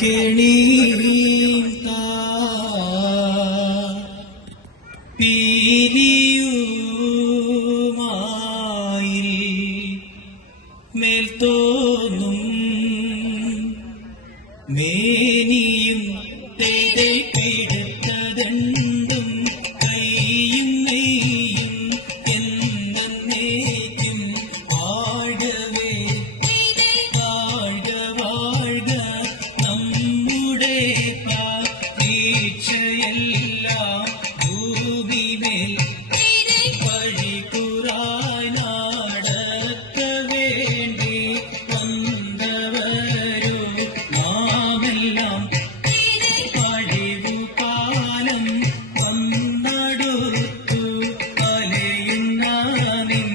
കെണീതാ പീലിയുമായി മേൽത്തോന്നും മേനിയും പിടുത്തതണ്ടും കൈയും നെയ്യും എന്നേക്കും ആഴവേ വാഴ്ക വാഴ്ക നമ്മുടെ പ്രതീക്ഷയെല്ലാം ഭൂമിമേൽ പഴികുറായി നടക്ക വേണ്ടി വന്നവരോ നാമെല്ലാം പഴിവുകാലം വന്നടുത്തു അലയുന്ന നിൻ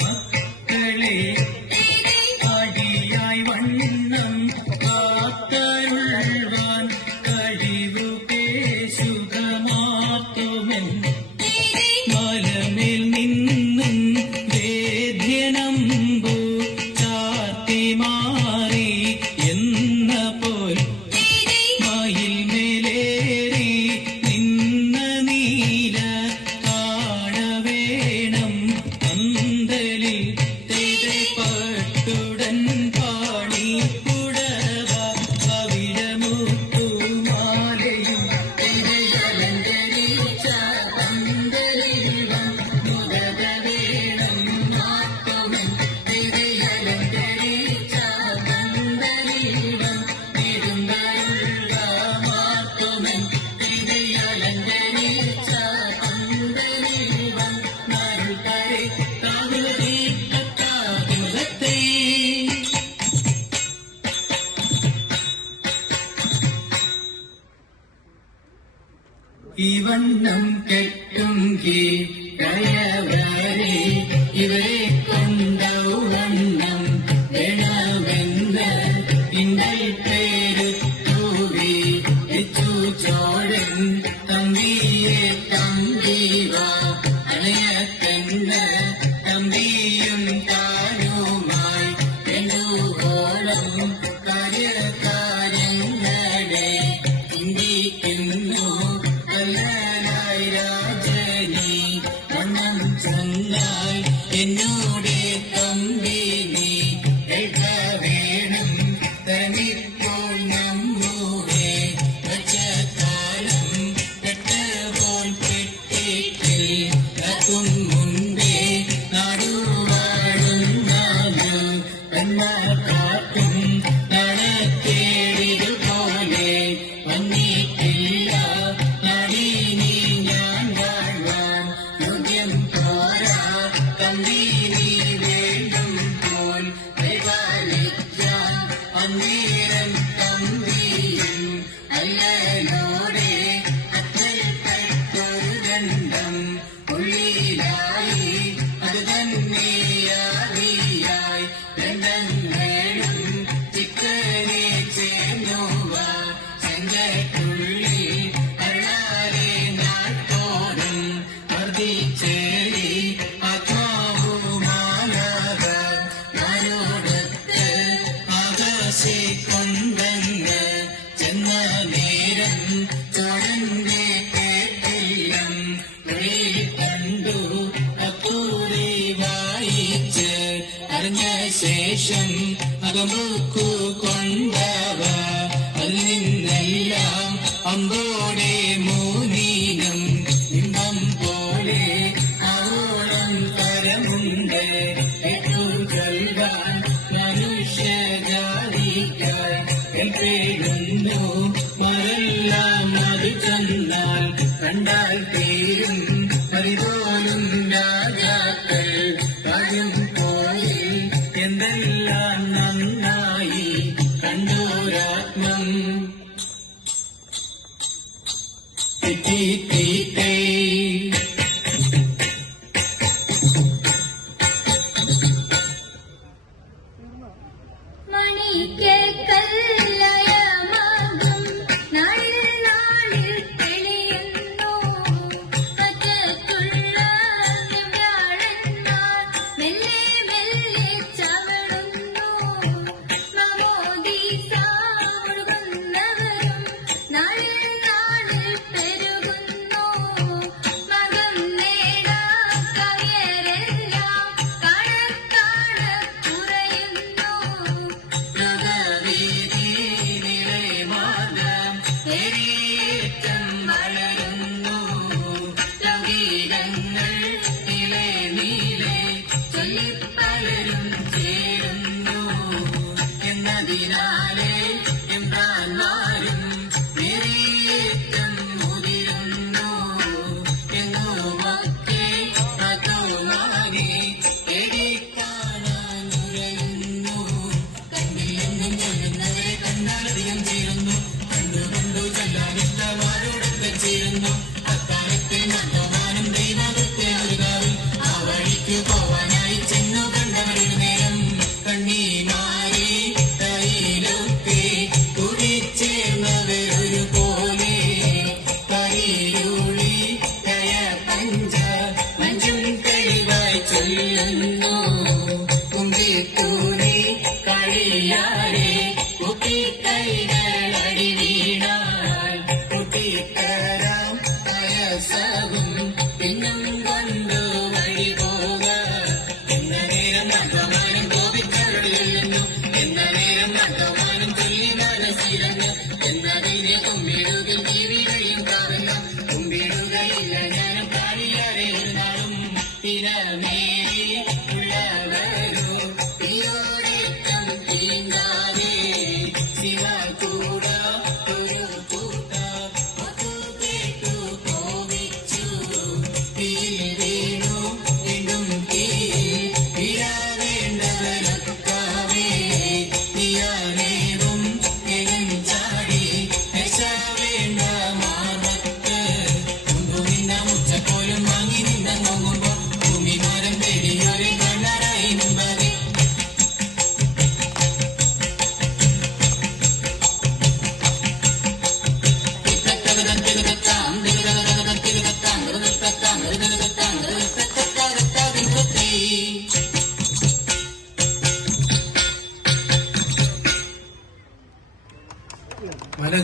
മക്കളെ അടിയായി വണ്ണം കാത്തരുൾവാൻ കഴിവു പേശുക മാത്തുമെൻ മലമേൽ നിന്നും വേദ്യനമ്പു ചാർത്തി മാറി എന്ന പോൽ മയിൽ മേലേറി നിന്ന നീല കാണവേണം പന്തലിൽ പട്ടുടൻ പാണി പുടവ കവിഴമുത്തുമാലയും അലങ്കരിച്ച പന്തലിൽ മുതല വേണം മാത്തുമൻ അലങ്കരിച്ച പന്തലിൽ ഇരുമ്പരുള്ള മാത്തുമൻ അലങ്കരിച്ച പന്തലിൽ നരുൾക്കരെ കാവിലേ മുഖത്തെ ഇവണ്ണം കെട്ടും കീഴവരെ ഇവരെ കൊണ്ടവണ്ണം വേണമെന്ന് ഇന്നൽ പേരുത്തൂവി വെച്ചു ചോഴൻ തമ്പിയെ തമ്പിവാ അണയക്കെന്ന് തമ്പിയും താനുമായി രണ്ടുകോളം കാര്യങ്ങളെ ചിന്തിക്കുന്നു കല്ലനായി രാജനി വണ്ണം ചൊല്ലായി എന്നോടെ തമ്പിനി കേൾക്ക വേണം തനിപ്പോൾ നമ്മൂടെ വച്ചക്കാലം കെട്ടപോൽ പെട്ടിട്ടിൽ കത്തും മുൻപേ നാടുവാടുന്നാലു എന്ന കാട്ടും നടക്കേടിതുപോലെ വന്നിട്ടില്ല നാടിനി ഞാൻ വാഴ്വാൻ യോഗ്യം പോരാ തമ്പിനി വേണ്ടും പോൽ പരിപാലിക്കാൻ അന്നേരം തമ്പിയും അല്ലലോടെ അത്തൽപ്പെട്ടൊരു ദണ്ഡം ഉള്ളിലായി അത് തന്നെയാവിയായി ദണ്ഡങ്ങളും ചിക്കനെ ചേർന്നുവ ചെങ്കട്ടുള്ളിൽ കരുണാലെ നാട്ടോടും വർദ്ധിച്ചേരി ആത്മാവുമാലാക ഞാനോടത്ത് ആകാശിക്കൊണ്ടെന്ന് ചെന്ന നേരം ചോടന്റെ കേട്ടില്ലം തൊഴിൽ കണ്ടു അപ്പൂരി വായിച്ച് അറിഞ്ഞ ശേഷം അകമുക്കു കൊണ്ടവ അതിൽ നിന്നെല്ലാം അമ്പോടെ മൂന്നീനം ബിംബം പോലെ ആവോളം തരമുണ്ട് ഏറ്റു ചൊല്ലാൻ മനുഷ്യജാതിക്കായി കേൾപ്പെടുന്നു മരെല്ലാം അത് ചെന്നാൽ കണ്ടാൽ തീരും പരിപോലും രാജാക്കൾ കാര്യം പോയി എന്തെല്ലാം നന്നായി കണ്ടോരാത്മം തെറ്റിത്തീത്തേ മണിക്ക് കല്ലയമാകും നാളിൽ നാളിൽ തെളിയുന്നു അറ്റത്തുള്ള വ്യാഴന്മാർ മെല്ലെ മെല്ലെ ചവളുന്നു മമോദീസ മുഴുകുന്ന വേലിയേറ്റം വളരുന്നു ലൗകികങ്ങൾ നീളെ നീളെ ചൊല്ലിപ്പലരും ചേരുന്നു എന്നതിനാലേ എമ്പ്രാന്മാരും വേലിയേറ്റം മുതിരുന്നു എന്നുമൊക്കെ അതുമാകെ എടിക്കാണാൻ ഉഴയുന്നു കണ്ണിലെന്നും ചൊല്ലുന്നവരെ കണ്ടാലധികം ചേരുന്നു കണ്ടു ചെല്ലാനിഷ്ടമാരോടൊക്കെ ചേരുന്നു അക്കാലത്തിൽ നന്ദമാനും ദൈവത്തെ ഒരുകാവിൽ ആ വഴിക്ക് പോവാനായി ചെന്നു കണ്ടവരൊരു നേരം കണ്ണീമാരെ കയ്യിലൊക്കെ കുടിച്ചേർന്നവരൊരു പോലെ കരിയൂളി കയ പഞ്ച മഞ്ചും കഴിവായി ചൊല്ലുന്നു കുമ്പിത്തൂരി കളിയാരെ കുട്ടിക്കൈകൾ അടി വീണാൽ കുട്ടിക്കരാം കയസവും പിന്നും കൊണ്ടു വഴി പോക എന്ന നേരം നന്ദമാനം കോപിച്ചരുളില്ലെന്നു എന്ന നേരം നന്ദമാനം ചൊല്ലി മനസ്സിലെന്ന് എന്നതിനെ കുമ്പിടുകിൽ ജീവിതയും കാവല്ല കുമ്പിടുകയില്ല ഞാനും കാളിയാരെ ഒരു നാളും തിരമേറി ഉള്ളവരോ തീയോടേറ്റം തീണ്ടാതെ ശിവ കൂട ഒരു കൂട്ട ഒത്തു കേട്ടു കോപിച്ചു തീയിൽ വീണു വീണ്ടും തീയിൽ വീഴാവേണ്ടവരൊക്കാവേ തീയാനേവും ചാടി രക്ഷ വേണ്ട മാർഗത്ത് മുമ്പു നിന്ന മുച്ചക്കോലും വാങ്ങി നിന്ന നോങ്ങുമ്പോ ഭൂമിമാരം തേടിയൊരു കണ്ണറായി മുമ്പേ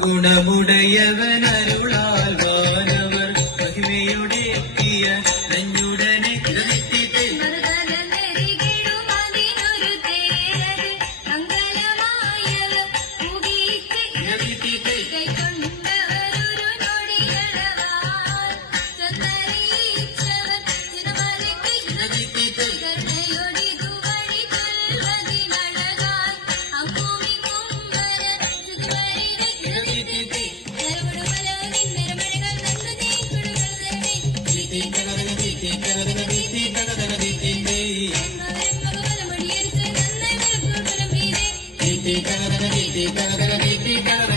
മലഗുണമുടയവൻ അരുളാൽ വാനവർ മഹിമയുടെ എത്തിയ നഞ്ഞുടനെ ഇരതെറ്റിട്ട് മറുതലമെറികിടും അതിനൊരു തേരത് മംഗലമായവ മുകിച്ച് ഇരതെറ്റിട്ട് കൈക്കൊണ്ടവരൊരു നൊടിയളവാൽ ചൊന്നറിയിച്ചവൻ തിരുമലയ്ക്ക് ഇരതെറ്റിട്ട് കരുണയൊടിതു വഴി കൊൽവതിനഴകാൻ അഭൂമി കുമ്പര ചുറ്റുവരിനെ ഇരതെറ്റിട്ട് കരുണമലവിൻ നിറമഴകൾ നന്നു തീക്കുടുകൾ തരണേ തീറ്റീറ്റകതകതീറ്റീറ്റകതകതീറ്റീറ്റേ മകൻ മകമലമൊടിയെടുത്ത് നന്നായി വിളക്കൂട്ടലം വീരേ തീറ്റീറ്റകതകതീറ്റീറ്റകതകതീറ്റീറ്റകത